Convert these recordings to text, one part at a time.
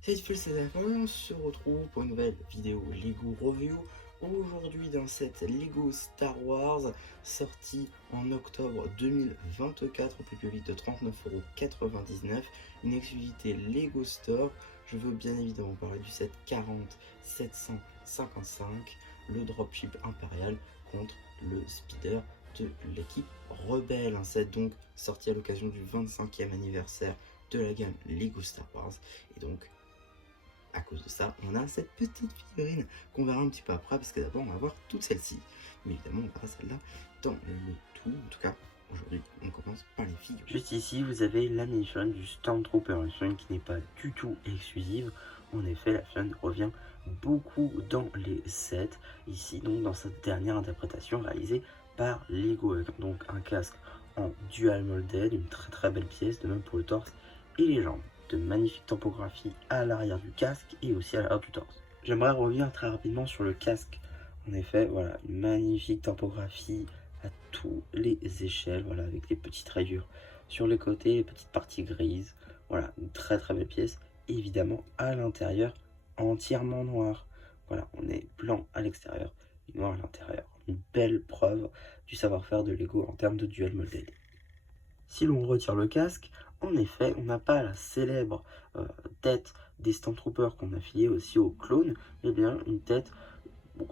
Salut tout le monde, on se retrouve pour une nouvelle vidéo Lego Review. Aujourd'hui dans cette Lego Star Wars sortie en octobre 2024 au plus public de 39,99 €, une exclusivité Lego Store. Je veux bien évidemment parler du set 40755, le dropship impérial contre le speeder de l'équipe rebelle. Un set donc sorti à l'occasion du 25e anniversaire de la gamme Lego Star Wars. Et donc à cause de ça, on a cette petite figurine qu'on verra un petit peu après, parce que d'abord on va voir toute celle-ci. Mais évidemment, on verra celle-là dans le tout. En tout cas, aujourd'hui, on commence par les figurines. Juste ici, vous avez la mini-figurine du Stormtrooper, une figurine qui n'est pas du tout exclusive. En effet, la figurine revient beaucoup dans les sets. Ici, donc, dans cette dernière interprétation réalisée par Lego, avec donc un casque en dual molded, une très belle pièce, de même pour le torse et les jambes. De magnifiques typographies à l'arrière du casque et aussi à l'arrière du torse. J'aimerais revenir très rapidement sur le casque. En effet, voilà, une magnifique typographie à tous les échelles, voilà, avec les petites rayures sur les côtés, les petites parties grises. Voilà, une très belle pièce. Évidemment, à l'intérieur, entièrement noir. Voilà, on est blanc à l'extérieur et noir à l'intérieur. Une belle preuve du savoir-faire de Lego en termes de dual molded. Si l'on retire le casque, en effet, on n'a pas la célèbre tête des Stormtroopers qu'on a filée aussi au clone, mais bien une tête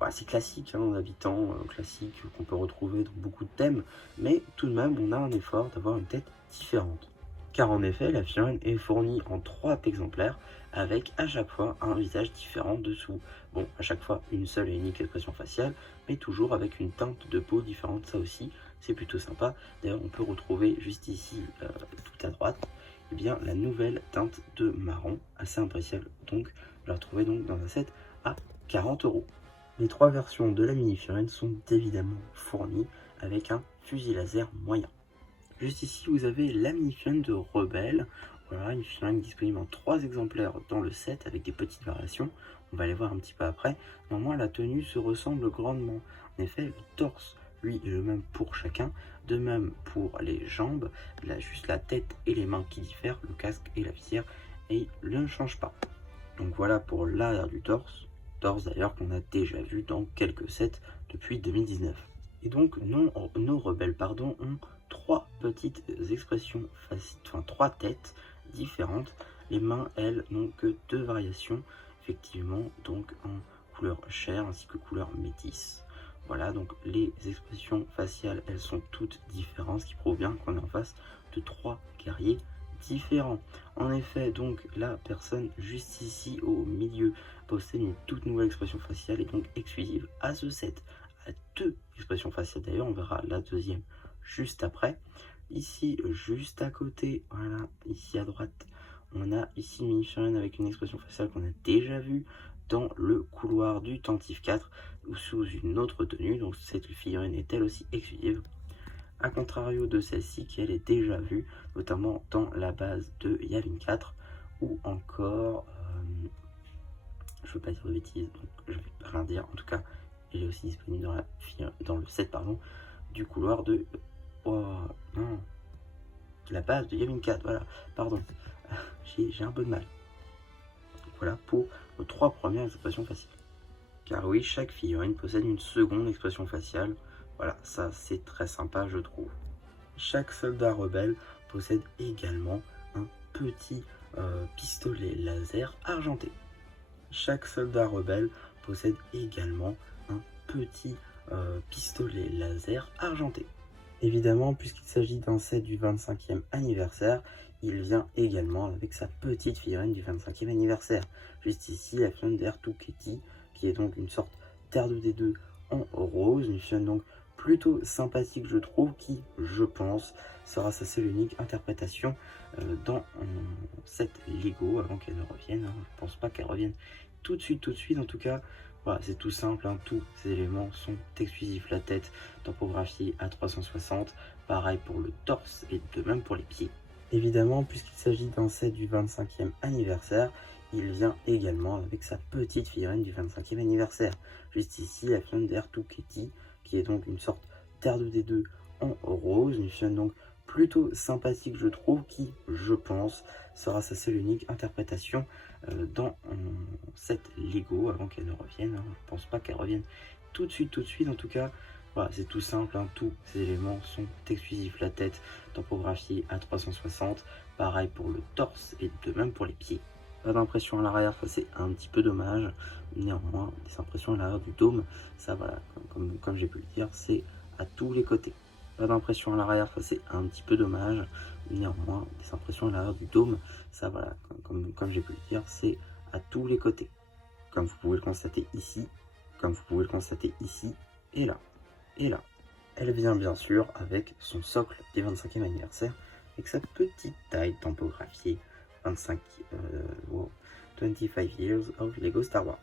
assez classique, hein, habitant classique qu'on peut retrouver dans beaucoup de thèmes, mais tout de même, on a un effort d'avoir une tête différente. Car en effet, la figurine est fournie en 3 exemplaires, avec à chaque fois un visage différent dessous. Bon, à chaque fois une seule et unique expression faciale, mais toujours avec une teinte de peau différente, ça aussi, c'est plutôt sympa. D'ailleurs, on peut retrouver juste ici, tout à droite, eh bien, la nouvelle teinte de marron, assez appréciable. Donc, je la retrouvais donc dans un set à 40 €. Les 3 versions de la mini-figurine sont évidemment fournies avec un fusil laser moyen. Juste ici, vous avez la mini-figurine de Rebelle. Voilà, une figurine disponible en 3 exemplaires dans le set avec des petites variations. On va les voir un petit peu après. Néanmoins, la tenue se ressemble grandement. En effet, le torse, lui, est le même pour chacun. De même pour les jambes, là, juste la tête et les mains qui diffèrent, le casque et la visière, et ne change pas. Donc voilà pour l'arrière du torse. Torse d'ailleurs qu'on a déjà vu dans quelques sets depuis 2019. Et donc nos rebelles ont 3 petites expressions faciles, enfin 3 têtes différentes. Les mains, elles, n'ont que 2 variations, effectivement, donc en couleur chair ainsi que couleur métisse. Voilà, donc les expressions faciales, elles sont toutes différentes, ce qui prouve bien qu'on est en face de 3 guerriers différents. En effet, donc la personne juste ici au milieu possède une toute nouvelle expression faciale et donc exclusive à ce set. À 2 expressions faciales d'ailleurs, on verra la deuxième juste après. Ici, juste à côté, voilà, ici à droite, on a ici une mini-figurine avec une expression faciale qu'on a déjà vue dans le couloir du Tantive 4 ou sous une autre tenue. Donc cette figurine est elle aussi exclusive. A contrario de celle-ci qui elle est déjà vue, notamment dans la base de Yavin 4 ou encore, je veux pas dire de bêtises, donc je vais rien dire, en tout cas, elle est aussi disponible dans le set du couloir de, oh non, la base de Yavin 4, voilà, pardon, j'ai un peu de mal. Donc voilà pour nos 3 premières expressions faciales. Car oui, chaque figurine possède une seconde expression faciale. Voilà, ça c'est très sympa je trouve. Chaque soldat rebelle possède également un petit pistolet laser argenté. Chaque soldat rebelle possède également un petit pistolet laser argenté. Évidemment, puisqu'il s'agit d'un set du 25e anniversaire, il vient également avec sa petite figurine du 25e anniversaire. Juste ici, la figurine d'R2-Katie, qui est donc une sorte d'R2D2 en rose, une figurine donc plutôt sympathique je trouve, qui je pense sera sa seule unique interprétation dans cette Lego avant qu'elle ne revienne. Hein. Je pense pas qu'elle revienne tout de suite, en tout cas. Voilà, c'est tout simple, hein. Tous ces éléments sont exclusifs. La tête, topographie à 360, pareil pour le torse et de même pour les pieds. Évidemment, puisqu'il s'agit d'un set du 25e anniversaire, il vient également avec sa petite figurine du 25e anniversaire. Juste ici, la figurine d'R2-Katie, qui est donc une sorte d'R2D2 en rose, une figurine donc plutôt sympathique je trouve, qui je pense sera sa seule unique interprétation dans cette Lego avant qu'elle ne revienne. Hein. Je pense pas qu'elle revienne tout de suite, en tout cas. Voilà, c'est tout simple, hein. Tous ces éléments sont exclusifs. La tête tampographiée à 360, pareil pour le torse et de même pour les pieds. Pas d'impression à l'arrière, ça c'est un petit peu dommage. Néanmoins, des impressions à l'arrière du dôme, ça voilà, comme j'ai pu le dire, c'est à tous les côtés. Pas d'impression à l'arrière, ça c'est un petit peu dommage. Néanmoins, des impressions à l'arrière du dôme, ça voilà, comme j'ai pu le dire, c'est à tous les côtés. Comme vous pouvez le constater ici, et là, et là. Elle vient bien sûr avec son socle des 25e anniversaire, avec sa petite taille tampographiée 25 Years of Lego Star Wars.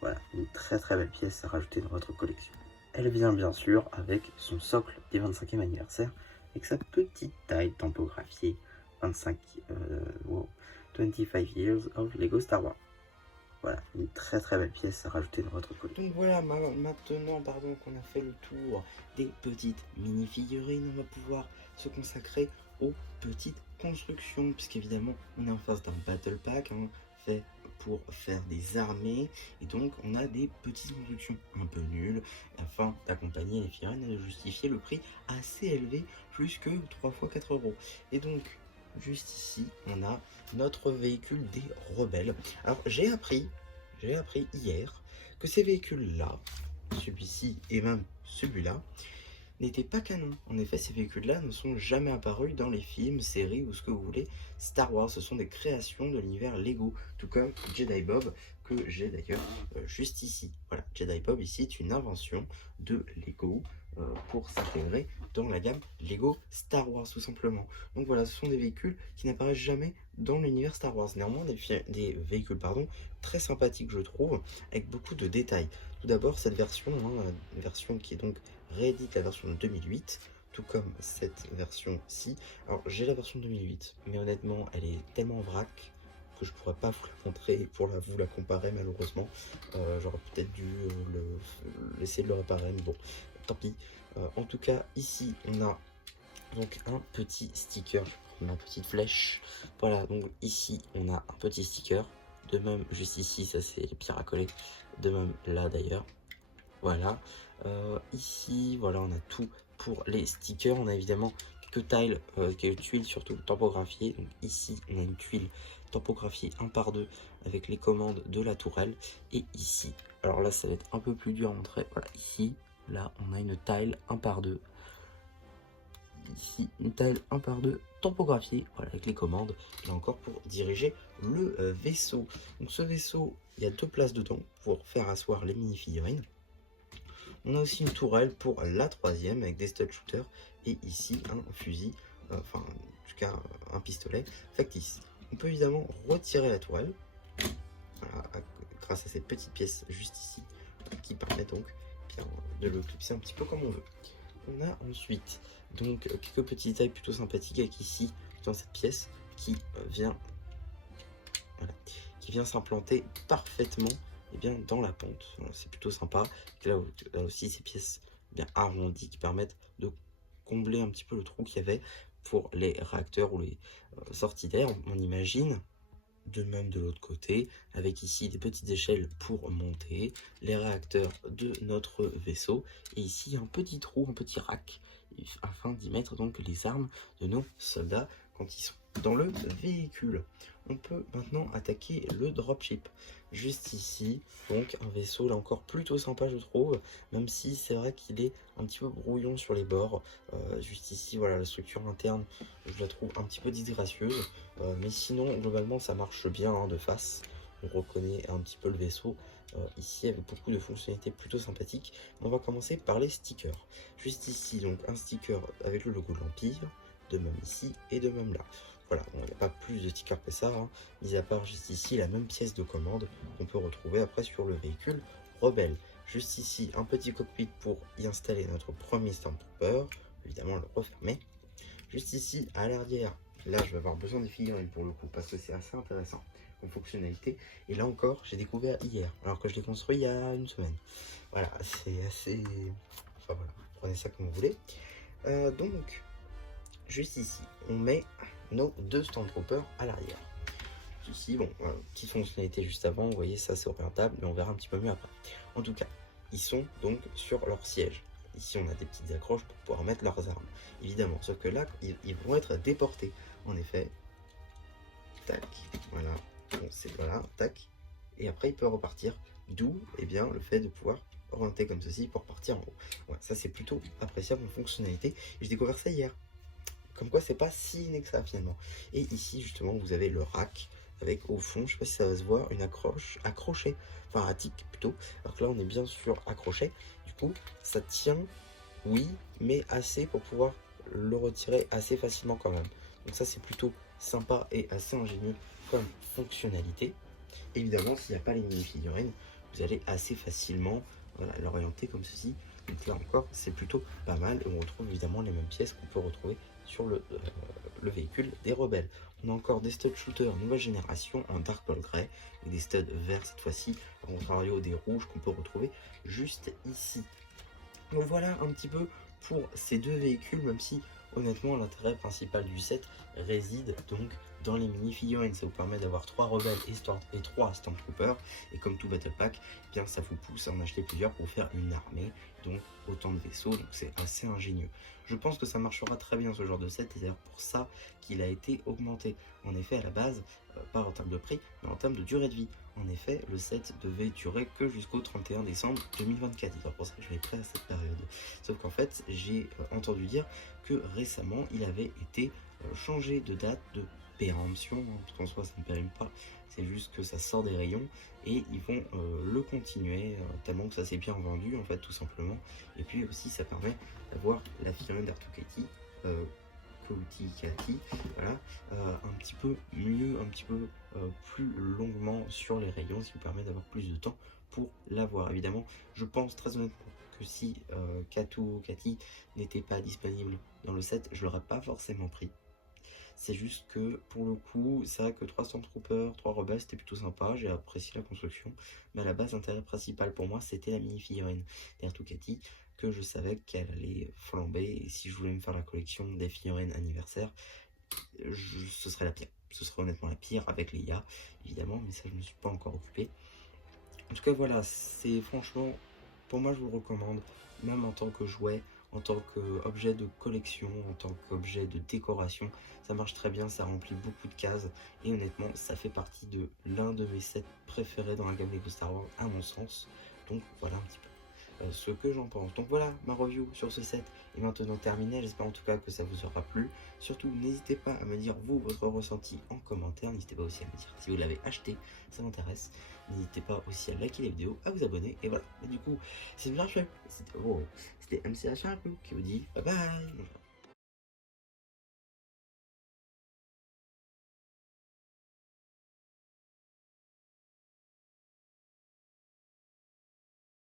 Voilà, une très belle pièce à rajouter dans votre collection. Elle vient bien sûr avec son socle des 25e anniversaire, avec sa petite taille tampographiée 25 Years of Lego Star Wars. Voilà, une très belle pièce à rajouter dans votre collection. Donc voilà, maintenant qu'on a fait le tour des petites mini-figurines, on va pouvoir se consacrer aux petites constructions, puisqu'évidemment on est en face d'un battle pack, hein, fait pour faire des armées, et donc on a des petites constructions un peu nulles, afin d'accompagner les figurines et de justifier le prix assez élevé, plus que 3 fois 4 €. Et donc, juste ici, on a notre véhicule des rebelles. Alors, j'ai appris hier que ces véhicules-là, celui-ci et même celui-là, n'étaient pas canons. En effet, ces véhicules-là ne sont jamais apparus dans les films, séries ou ce que vous voulez Star Wars. Ce sont des créations de l'univers Lego, tout comme Jedi Bob, que j'ai d'ailleurs juste ici. Voilà, Jedi Bob ici est une invention de Lego pour s'intégrer dans la gamme Lego Star Wars, tout simplement. Donc voilà, ce sont des véhicules qui n'apparaissent jamais dans l'univers Star Wars. Néanmoins, des véhicules très sympathiques, je trouve, avec beaucoup de détails. Tout d'abord, cette version, hein, une version qui est donc réédite la version de 2008, tout comme cette version-ci. Alors, j'ai la version 2008, mais honnêtement, elle est tellement en vrac que je pourrais pas vous la montrer pour vous la comparer, malheureusement. J'aurais peut-être dû essayer de le réparer, mais bon, tant pis. En tout cas, ici, on a donc un petit sticker, une petite flèche. Voilà, donc ici, on a un petit sticker. De même, juste ici, ça c'est les pierres à coller. De même, là d'ailleurs. Voilà. Ici, voilà, on a tout pour les stickers. On a évidemment quelques tiles, quelques tuiles surtout tampographiées. Donc ici, on a une tuile tampographiée 1 par 2 avec les commandes de la tourelle. Et ici, alors là, ça va être un peu plus dur à montrer. Voilà, ici, là, on a une tile 1 par 2. Ici, une tile 1 par 2 tampographiée, voilà, avec les commandes, là encore pour diriger le vaisseau. Donc ce vaisseau, il y a 2 places dedans pour faire asseoir les mini-figurines. On a aussi une tourelle pour la 3e avec des stud shooters et ici un fusil, enfin en tout cas un pistolet factice. On peut évidemment retirer la tourelle, voilà, grâce à cette petite pièce juste ici, qui permet donc bien, de le clipser un petit peu comme on veut. On a ensuite donc quelques petits détails plutôt sympathiques avec ici dans cette pièce qui vient s'implanter parfaitement et bien dans la ponte. Voilà, c'est plutôt sympa. Là aussi ces pièces bien arrondies qui permettent de combler un petit peu le trou qu'il y avait pour les réacteurs ou les sorties d'air, on imagine. De même de l'autre côté, avec ici des petites échelles pour monter les réacteurs de notre vaisseau. Et ici un petit trou, un petit rack, afin d'y mettre donc les armes de nos soldats quand ils sont dans le véhicule. On peut maintenant attaquer le dropship. Juste ici, donc un vaisseau là encore plutôt sympa je trouve, même si c'est vrai qu'il est un petit peu brouillon sur les bords. Juste ici, voilà, la structure interne, je la trouve un petit peu disgracieuse. Mais sinon, globalement, ça marche bien hein, de face. On reconnaît un petit peu le vaisseau ici avec beaucoup de fonctionnalités plutôt sympathiques. On va commencer par les stickers. Juste ici, donc un sticker avec le logo de l'Empire, de même ici et de même là. Voilà, il n'y a pas plus de stickers que ça, hein, mis à part juste ici la même pièce de commande qu'on peut retrouver après sur le véhicule rebelle. Juste ici, un petit cockpit pour y installer notre premier Stormtrooper, évidemment le refermer. Juste ici, à l'arrière, là je vais avoir besoin des figurines pour le coup, parce que c'est assez intéressant comme fonctionnalité. Et là encore, j'ai découvert hier, alors que je l'ai construit il y a une semaine. Voilà, c'est assez... Enfin voilà, prenez ça comme vous voulez. Donc, juste ici, on met nos deux Stormtroopers à l'arrière. Ici, bon, petite fonctionnalité juste avant, vous voyez, ça c'est orientable, mais on verra un petit peu mieux après. En tout cas, ils sont donc sur leur siège. Ici, on a des petites accroches pour pouvoir mettre leurs armes, évidemment. Sauf que là, ils vont être déportés. En effet, tac, voilà, bon, c'est voilà, tac. Et après, il peut repartir. D'où, eh bien, le fait de pouvoir orienter comme ceci pour partir en haut. Ouais, ça, c'est plutôt appréciable en fonctionnalité. J'ai découvert ça hier. Comme quoi, c'est pas si inné que ça finalement. Et ici, justement, vous avez le rack avec au fond, je sais pas si ça va se voir, une accroche, accrochée, enfin un tic plutôt. Alors que là, on est bien sur accroché. Du coup, ça tient, oui, mais assez pour pouvoir le retirer assez facilement quand même. Donc ça, c'est plutôt sympa et assez ingénieux comme fonctionnalité. Évidemment, s'il n'y a pas les mini-figurines, vous allez assez facilement l'orienter comme ceci. Donc là encore, c'est plutôt pas mal. Et on retrouve évidemment les mêmes pièces qu'on peut retrouver sur le véhicule des rebelles. On a encore des stud shooters nouvelle génération en dark pearl grey et des studs verts cette fois-ci, au contrario des rouges qu'on peut retrouver juste ici. Donc voilà un petit peu pour ces deux véhicules, même si honnêtement l'intérêt principal du set réside donc dans les mini-figurines. Ça vous permet d'avoir 3 rebelles et 3 Stormtroopers, et comme tout Battle Pack, eh bien ça vous pousse à en acheter plusieurs pour faire une armée, donc autant de vaisseaux, donc c'est assez ingénieux. Je pense que ça marchera très bien ce genre de set, et c'est d'ailleurs pour ça qu'il a été augmenté. En effet, à la base, pas en termes de prix, mais en termes de durée de vie. En effet, le set devait durer que jusqu'au 31 décembre 2024. C'est pour ça que je l'ai pris à cette période. Sauf qu'en fait, j'ai entendu dire que récemment, il avait été changé de date de péremption, parce qu'en soi, ça ne périme pas. C'est juste que ça sort des rayons et ils vont le continuer tellement que ça s'est bien vendu, en fait, tout simplement. Et puis aussi, ça permet d'avoir la figurine d'Artukati. Kati, voilà, un petit peu mieux, un petit peu plus longuement sur les rayons, ce qui vous permet d'avoir plus de temps pour l'avoir. Évidemment, je pense très honnêtement que si Kati n'était pas disponible dans le set, je l'aurais pas forcément pris. C'est juste que pour le coup, c'est vrai que 3 Stormtroopers, 3 rebelles, c'était plutôt sympa, j'ai apprécié la construction. Mais à la base, l'intérêt principal pour moi, c'était la mini-figurine d'Artukati, que je savais qu'elle allait flamber. Et si je voulais me faire la collection des figurines anniversaires, ce serait la pire. Ce serait honnêtement la pire avec Leia, évidemment, mais ça, je ne me suis pas encore occupé. En tout cas, voilà, c'est franchement, pour moi, je vous le recommande, même en tant que jouet, en tant qu'objet de collection, en tant qu'objet de décoration. Ça marche très bien, ça remplit beaucoup de cases. Et honnêtement, ça fait partie de l'un de mes sets préférés dans la gamme Lego Star Wars, à mon sens. Donc voilà un petit peu ce que j'en pense. Donc voilà, ma review sur ce set est maintenant terminée. J'espère en tout cas que ça vous aura plu. Surtout, n'hésitez pas à me dire vous, votre ressenti en commentaire. N'hésitez pas aussi à me dire si vous l'avez acheté, ça m'intéresse. N'hésitez pas aussi à liker la vidéo, à vous abonner. Et voilà, et du coup, c'est bien fait. C'était MCH qui vous dit bye bye.